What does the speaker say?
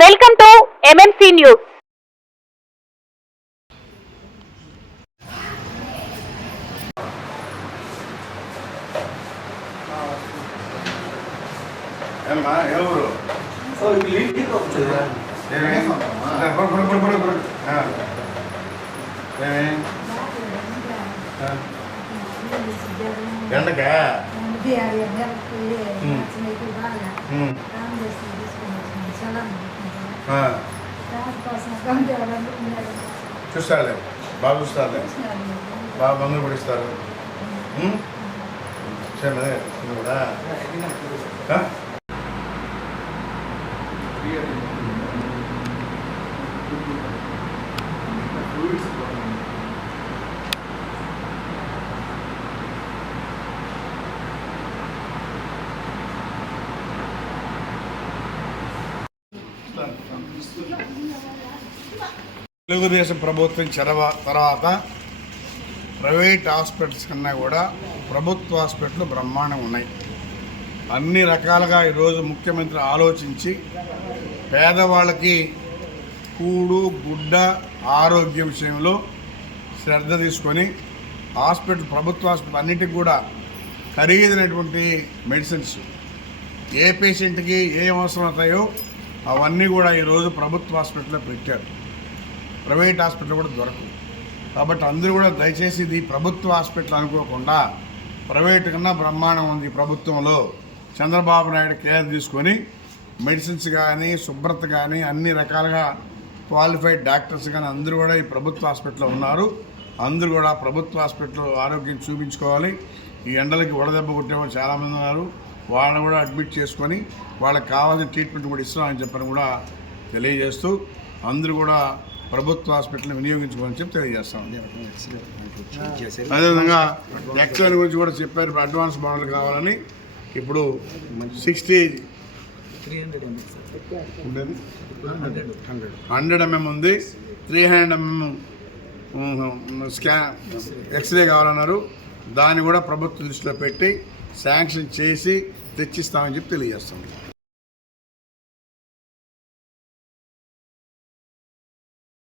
Welcome to MMC news. ఎవరు ఎండకా చూస్తారులే, బాగా చూస్తారులే, బాగా బంధువులు పడిస్తారు. సరే కూడా తెలుగుదేశం ప్రభుత్వం తర్వాత ప్రైవేట్ హాస్పిటల్స్ కన్నా కూడా ప్రభుత్వ హాస్పిటల్ బ్రహ్మాండం ఉన్నాయి. అన్ని రకాలుగా ఈరోజు ముఖ్యమంత్రి ఆలోచించి పేదవాళ్ళకి కూడు గుడ్డ ఆరోగ్య విషయంలో శ్రద్ధ తీసుకొని ప్రభుత్వ హాస్పిటల్ అన్నిటికి కూడా ఖరీదైనటువంటి మెడిసిన్స్ ఏ పేషెంట్కి ఏం అవసరం అవుతాయో అవన్నీ కూడా ఈరోజు ప్రభుత్వ హాస్పిటల్లో పెట్టారు. ప్రైవేట్ హాస్పిటల్ కూడా దొరకవు. కాబట్టి అందరూ కూడా దయచేసి ఇది ప్రభుత్వ హాస్పిటల్ అనుకోకుండా ప్రైవేట్ కన్నా బ్రహ్మాండం ఉంది. ప్రభుత్వంలో చంద్రబాబు నాయుడు కేర్ తీసుకొని మెడిసిన్స్ కానీ శుభ్రత కానీ అన్ని రకాలుగా క్వాలిఫైడ్ డాక్టర్స్ కానీ అందరూ కూడా ఈ ప్రభుత్వ హాస్పిటల్లో ఉన్నారు. అందరూ కూడా ప్రభుత్వ హాస్పిటల్లో ఆరోగ్యం చూపించుకోవాలి. ఈ ఎండలకి వడదెబ్బ కొట్టేవాళ్ళు చాలామంది ఉన్నారు. వాళ్ళని కూడా అడ్మిట్ చేసుకొని వాళ్ళకి కావాల్సిన ట్రీట్మెంట్ కూడా ఇస్తామని చెప్పని కూడా తెలియజేస్తూ అందరూ కూడా ప్రభుత్వ హాస్పిటల్ని వినియోగించుకోవాలని చెప్పి తెలియజేస్తాం. అదేవిధంగా ఎక్స్రేల గురించి కూడా చెప్పారు. ఇప్పుడు అడ్వాన్స్ మోడల్ కావాలని ఇప్పుడు 100 mm ఉంది, 300 mm ఎక్స్రే కావాలన్నారు. దాన్ని కూడా ప్రభుత్వ దృష్టిలో పెట్టి శాంక్షన్ చేసి తెచ్చిస్తామని చెప్పి తెలియజేస్తాం.